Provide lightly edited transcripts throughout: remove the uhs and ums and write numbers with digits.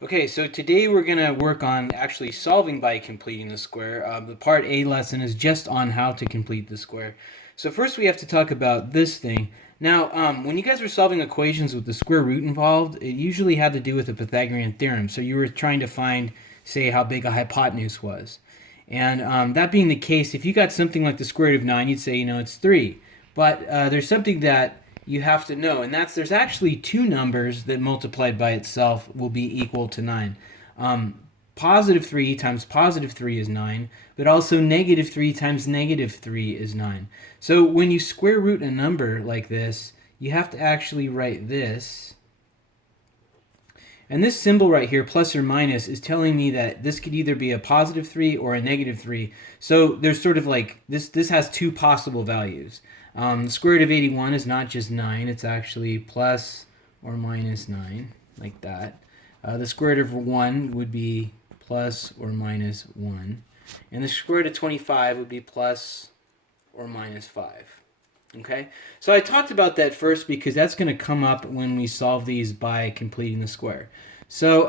Okay, so today we're going to work on actually solving by completing the square. The part A lesson is just on how to complete the square. So first we have to talk about this thing. Now, when you guys were solving equations with the square root involved, it usually had to do with the Pythagorean theorem. So you were trying to find, say, how big a hypotenuse was. And that being the case, if you got something like the square root of 9, you'd say, it's 3. But there's something that you have to know, and that's there's actually two numbers that multiplied by itself will be equal to 9. Positive 3 times positive 3 is 9, but also negative 3 times negative 3 is 9. So when you square root a number like this, you have to actually write this. And this symbol right here, plus or minus, is telling me that this could either be a positive 3 or a negative 3. So there's sort of like, this has two possible values. The square root of 81 is not just 9, it's actually plus or minus 9, like that. The square root of 1 would be plus or minus 1. And the square root of 25 would be plus or minus 5. Okay, so I talked about that first because that's going to come up when we solve these by completing the square. So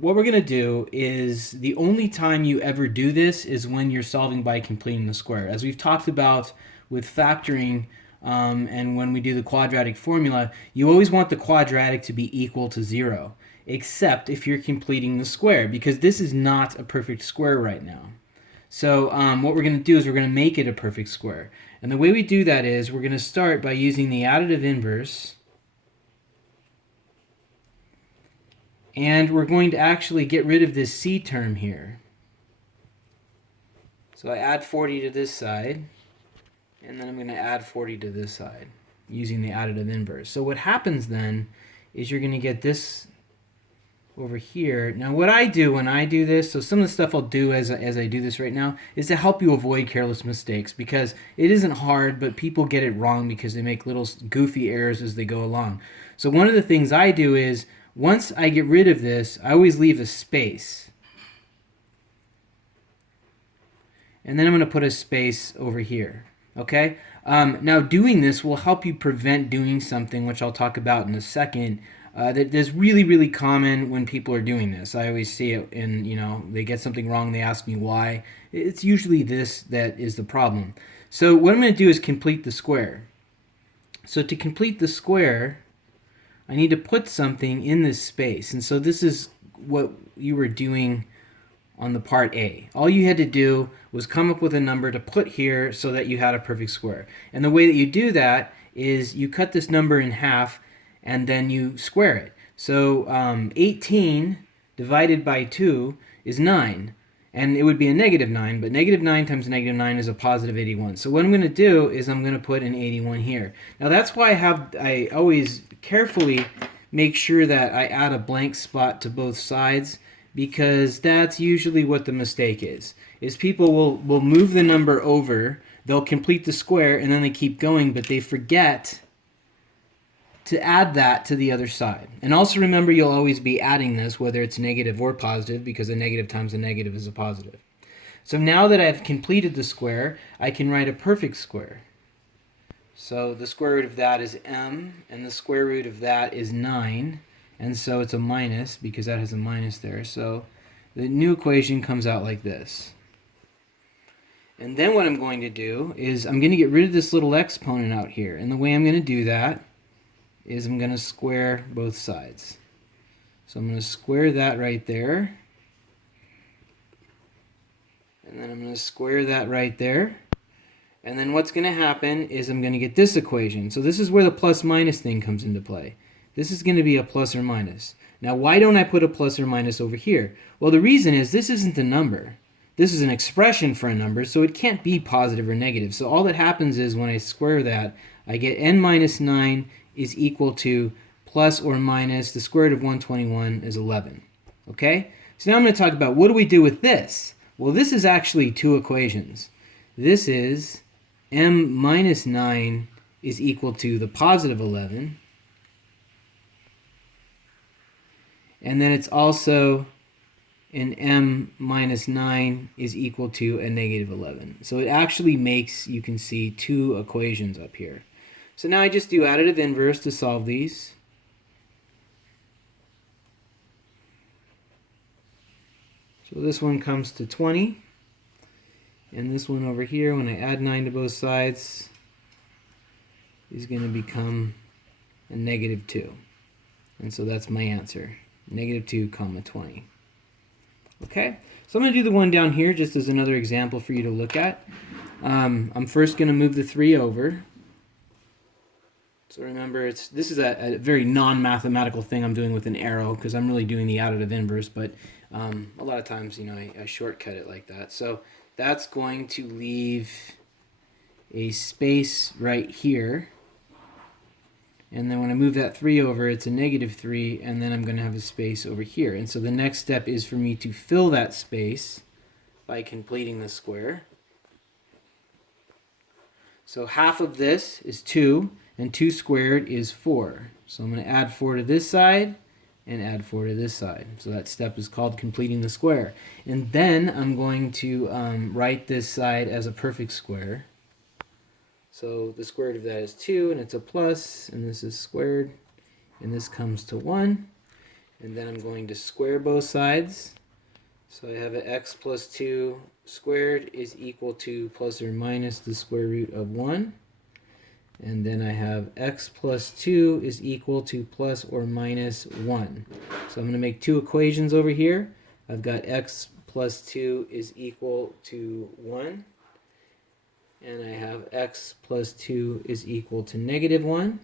what we're going to do is the only time you ever do this is when you're solving by completing the square. As we've talked about with factoring and when we do the quadratic formula, you always want the quadratic to be equal to 0, except if you're completing the square, because this is not a perfect square right now. So what we're going to do is we're going to make it a perfect square. And the way we do that is we're going to start by using the additive inverse. And we're going to actually get rid of this c term here. So I add 40 to this side, and then I'm going to add 40 to this side using the additive inverse. So what happens then is you're going to get this over here. Now what I do when I do this, so some of the stuff I'll do as I do this right now, is to help you avoid careless mistakes, because it isn't hard, but people get it wrong because they make little goofy errors as they go along. So one of the things I do is, once I get rid of this, I always leave a space. And then I'm going to put a space over here. Okay? Now doing this will help you prevent doing something, which I'll talk about in a second, that is really, really common when people are doing this. I always see it in, they get something wrong, they ask me why. It's usually this that is the problem. So what I'm going to do is complete the square. So to complete the square, I need to put something in this space. And so this is what you were doing on the part A. All you had to do was come up with a number to put here so that you had a perfect square. And the way that you do that is you cut this number in half and then you square it. So 18 divided by 2 is 9. And it would be a negative 9, but negative 9 times negative 9 is a positive 81. So what I'm going to do is I'm going to put an 81 here. Now that's why I always carefully make sure that I add a blank spot to both sides, because that's usually what the mistake is people will move the number over, they'll complete the square, and then they keep going, but they forget to add that to the other side. And also remember, you'll always be adding this, whether it's negative or positive, because a negative times a negative is a positive. So now that I've completed the square, I can write a perfect square. So the square root of that is m, and the square root of that is 9. And so it's a minus, because that has a minus there. So the new equation comes out like this. And then what I'm going to do is I'm going to get rid of this little exponent out here. And the way I'm going to do that is I'm going to square both sides. So I'm going to square that right there. And then I'm going to square that right there. And then what's going to happen is I'm going to get this equation. So this is where the plus minus thing comes into play. This is going to be a plus or minus. Now, why don't I put a plus or minus over here? Well, the reason is this isn't a number. This is an expression for a number, so it can't be positive or negative. So all that happens is when I square that, I get n minus 9 is equal to plus or minus the square root of 121 is 11. Okay? So now I'm going to talk about what do we do with this? Well, this is actually two equations. This is m minus 9 is equal to the positive 11. And then it's also an m minus 9 is equal to a negative 11. So it actually makes, you can see, two equations up here. So now I just do additive inverse to solve these. So this one comes to 20. And this one over here, when I add 9 to both sides, is going to become a negative 2. And so that's my answer, negative 2 comma 20. Okay, so I'm going to do the one down here just as another example for you to look at. I'm first going to move the 3 over. So remember, this is a very non-mathematical thing I'm doing with an arrow because I'm really doing the additive inverse, but a lot of times, I shortcut it like that. So that's going to leave a space right here. And then when I move that 3 over, it's a negative 3, and then I'm going to have a space over here. And so the next step is for me to fill that space by completing the square. So half of this is 2, and 2 squared is 4. So I'm going to add 4 to this side and add 4 to this side. So that step is called completing the square. And then I'm going to write this side as a perfect square. So the square root of that is 2, and it's a plus, and this is squared, and this comes to 1. And then I'm going to square both sides. So I have an x plus 2 squared is equal to plus or minus the square root of 1. And then I have x plus 2 is equal to plus or minus 1. So I'm going to make two equations over here. I've got x plus 2 is equal to 1. And I have x plus 2 is equal to negative 1.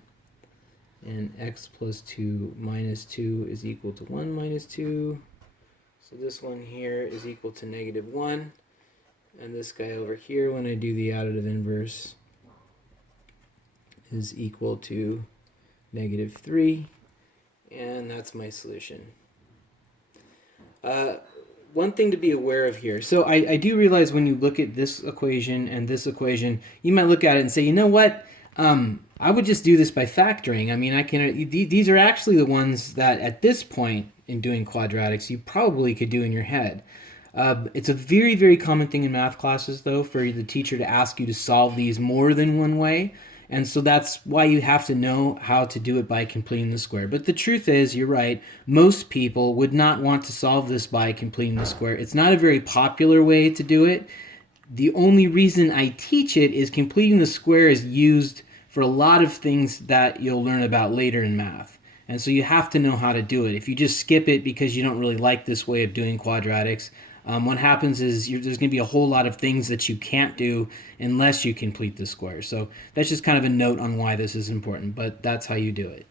And x plus 2 minus 2 is equal to 1 minus 2. So this one here is equal to negative 1. And this guy over here, when I do the additive inverse, is equal to negative 3. And that's my solution. One thing to be aware of here. So I do realize when you look at this equation and this equation, you might look at it and say, you know what? I would just do this by factoring. I mean, these are actually the ones that at this point in doing quadratics, you probably could do in your head. It's a very, very common thing in math classes, though, for the teacher to ask you to solve these more than one way. And so that's why you have to know how to do it by completing the square. But the truth is, you're right, most people would not want to solve this by completing the square. It's not a very popular way to do it. The only reason I teach it is completing the square is used for a lot of things that you'll learn about later in math. And so you have to know how to do it. If you just skip it because you don't really like this way of doing quadratics, what happens is there's going to be a whole lot of things that you can't do unless you complete the square. So that's just kind of a note on why this is important, but that's how you do it.